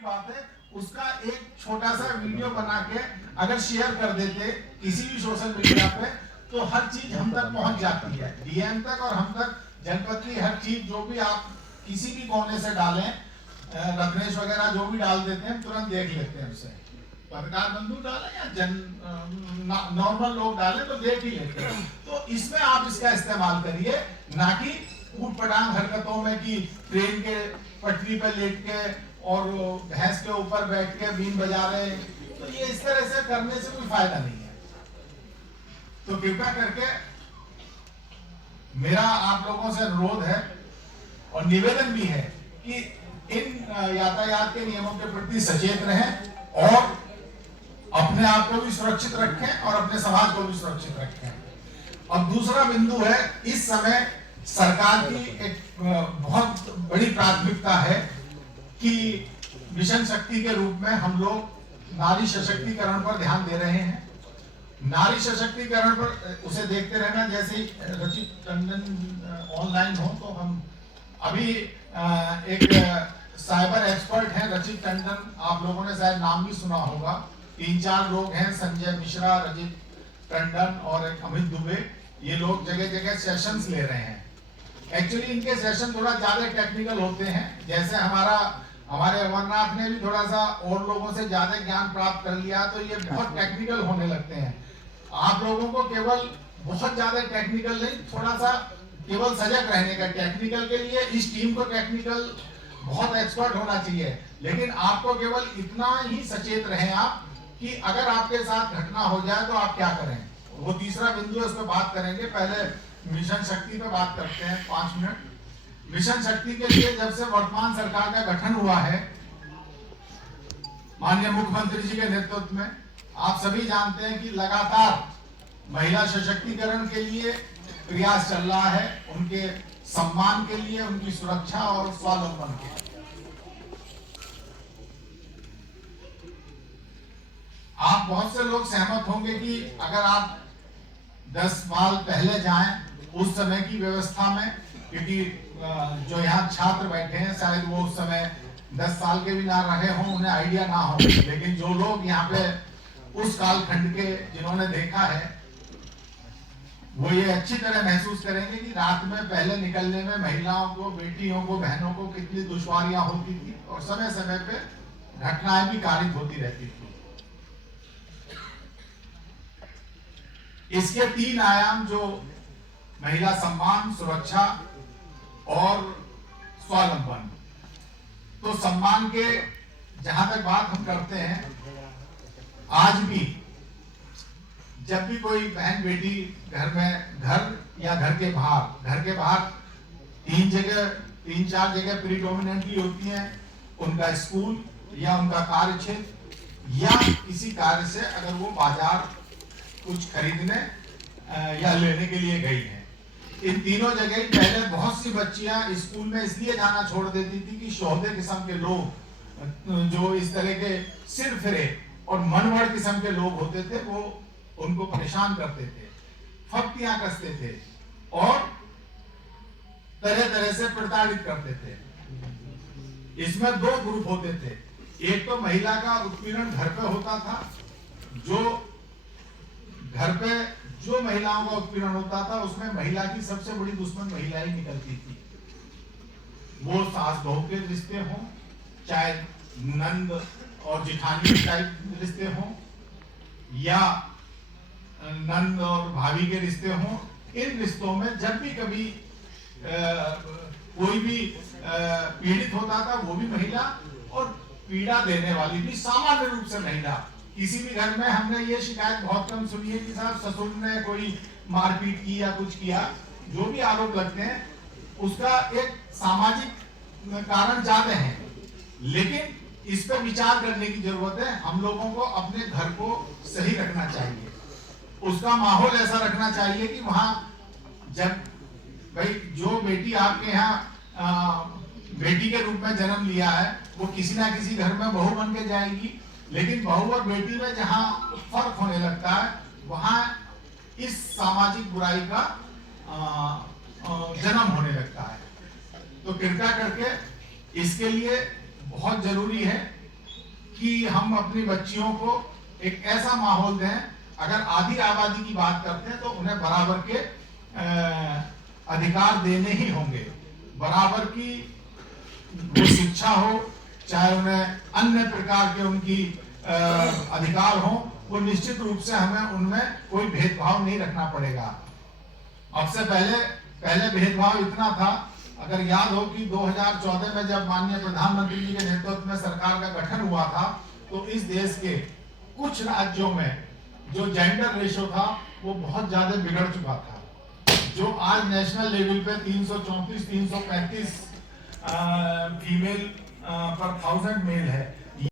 बात है, उसका एक छोटा सा वीडियो बना के अगर शेयर कर देते किसी भी सोशल मीडिया पे, तो हर चीज हम तक पहुंच जाती है, डीएम तक और हम तक, जनपद की हर चीज जो भी आप किसी भी कोने से डालें, रत्नेश वगैरह जो भी डाल देते हैं तुरंत देख लेते हैं उसे। पत्रकार बंधु डालें या नॉर्मल लोग डालें तो देख ही लेते हैं। तो इसमें आप इसका इस्तेमाल करिए, ना कि ऊट पटांग हरकतों में कि ट्रेन के पटरी पे लेट के और भैंस के ऊपर बैठ के बीन बजा रहे हैं, तो ये इस तरह से करने से कोई फायदा नहीं है। तो कृपया करके मेरा आप लोगों से अनुरोध है और निवेदन भी है कि इन यातायात के नियमों के प्रति सचेत रहें और अपने आप को भी सुरक्षित रखें और अपने समाज को भी सुरक्षित रखें। अब दूसरा बिंदु है, इस समय सरकार की एक बहुत बड़ी प्राथमिकता है कि मिशन शक्ति के रूप में हम लोग नारी सशक्तिकरण पर ध्यान दे रहे हैं। नारी सशक्तिकरण पर उसे देखते रहना, जैसे ही रचित टंडन ऑनलाइन हो तो हम अभी एक साइबर एक्सपर्ट हैं रचित टंडन, आप लोगों ने शायद नाम भी सुना होगा। 3-4 लोग हैं, संजय मिश्रा, रचित टंडन और एक अमित दुबे, ये लोग जगह जगह सेशंस ले रहे हैं। एक्चुअली इनके सेशन थोड़ा ज्यादा टेक्निकल होते हैं, जैसे हमारे अमरनाथ ने भी थोड़ा सा और लोगों से ज्यादा ज्ञान प्राप्त कर लिया, तो ये बहुत टेक्निकल होने लगते हैं। आप लोगों को केवल बहुत ज्यादा टेक्निकल नहीं, थोड़ा सा केवल सजग रहने का, टेक्निकल के लिए इस टीम को टेक्निकल बहुत एक्सपर्ट होना चाहिए, लेकिन आपको केवल इतना ही सचेत रहें आप कि अगर आपके साथ घटना हो जाए तो आप क्या करें। वो तीसरा बिंदु है, उस पर बात करेंगे। पहले मिशन शक्ति पे बात करते हैं 5 मिनट। मिशन शक्ति के लिए जब से वर्तमान सरकार का गठन हुआ है माननीय मुख्यमंत्री जी के नेतृत्व में, आप सभी जानते हैं कि लगातार महिला सशक्तिकरण के लिए प्रयास चल रहा है, उनके सम्मान के लिए, उनकी सुरक्षा और स्वावलंबन के लिए। आप बहुत से लोग सहमत होंगे कि अगर आप 10 साल पहले जाएं उस समय की व्यवस्था में, क्योंकि जो यहाँ छात्र बैठे हैं शायद वो उस समय 10 साल के भी ना रहे हों, उन्हें आइडिया ना हो, लेकिन जो लोग यहाँ पे उस कालखंड के जिन्होंने देखा है वो ये अच्छी तरह महसूस करेंगे कि रात में पहले निकलने में महिलाओं को, बेटियों को, बहनों को कितनी दुश्वारियां होती थी और समय समय पे घटनाएं भी कारित होती रहती थी। इसके 3 आयाम, जो महिला सम्मान, सुरक्षा और स्वावलंबन। तो सम्मान के जहां तक बात हम करते हैं, आज भी जब भी कोई बहन बेटी घर में, घर या घर के बाहर 3-4 जगह प्रीडोमिनेंटली होती हैं, उनका स्कूल या उनका कार्य क्षेत्र या किसी कार्य से अगर वो बाजार कुछ खरीदने या लेने के लिए गई है। इन तीनों जगह पहले बहुत सी बच्चियां स्कूल में इसलिए जाना छोड़ देती थी कि शोहदे किस्म के लोग, जो इस तरह के सिर फिरे और मनवड़ किस्म के लोग होते थे, वो उनको परेशान करते थे, फप्तियां कसते थे और तरह तरह से प्रताड़ित करते थे। इसमें 2 ग्रुप होते थे। एक तो महिला का उत्पीड़न घर पे होता था, जो घर पे जो महिलाओं का उत्पीड़न होता था उसमें महिला की सबसे बड़ी दुश्मन महिला ही निकलती थी। वो सास बहू के रिश्ते हों, चाहे नंद और जिठानी टाइप रिश्ते हों, या नंद और भाभी के रिश्ते हों, इन रिश्तों में जब भी कभी कोई भी पीड़ित होता था, वो भी महिला, और पीड़ा देने वाली भी सामान्य रूप से महिला। किसी भी घर में हमने ये शिकायत बहुत कम सुनी है कि साहब ससुर ने कोई मारपीट की या कुछ किया। जो भी आरोप लगते हैं उसका एक सामाजिक कारण ज्यादा है, लेकिन इस पर विचार करने की जरूरत है। हम लोगों को अपने घर को सही रखना चाहिए, उसका माहौल ऐसा रखना चाहिए कि वहां जब भाई जो बेटी आपके यहाँ बेटी के रूप में जन्म लिया है, वो किसी ना किसी घर में बहू बन के जाएगी, लेकिन बहू और बेटी में जहां फर्क होने लगता है वहां इस सामाजिक बुराई का जन्म होने लगता है। तो कृपया करके इसके लिए बहुत जरूरी है कि हम अपनी बच्चियों को एक ऐसा माहौल दें, अगर आधी आबादी की बात करते हैं तो उन्हें बराबर के अधिकार देने ही होंगे। बराबर की वो शिक्षा हो, चाहे उन्हें अन्य प्रकार के उनकी अधिकार हो, वो निश्चित रूप से हमें उनमें कोई भेदभाव नहीं रखना पड़ेगा। अब से पहले भेदभाव इतना था, अगर याद हो कि 2014 में जब माननीय प्रधानमंत्री जी के नेतृत्व में सरकार का गठन हुआ था, तो इस देश के कुछ राज्यों में जो जेंडर रेशो था वो बहुत ज्यादा बिगड़ चुका था। जो आज नेशनल लेवल पे 334-335 फीमेल पर 1000 मेल है,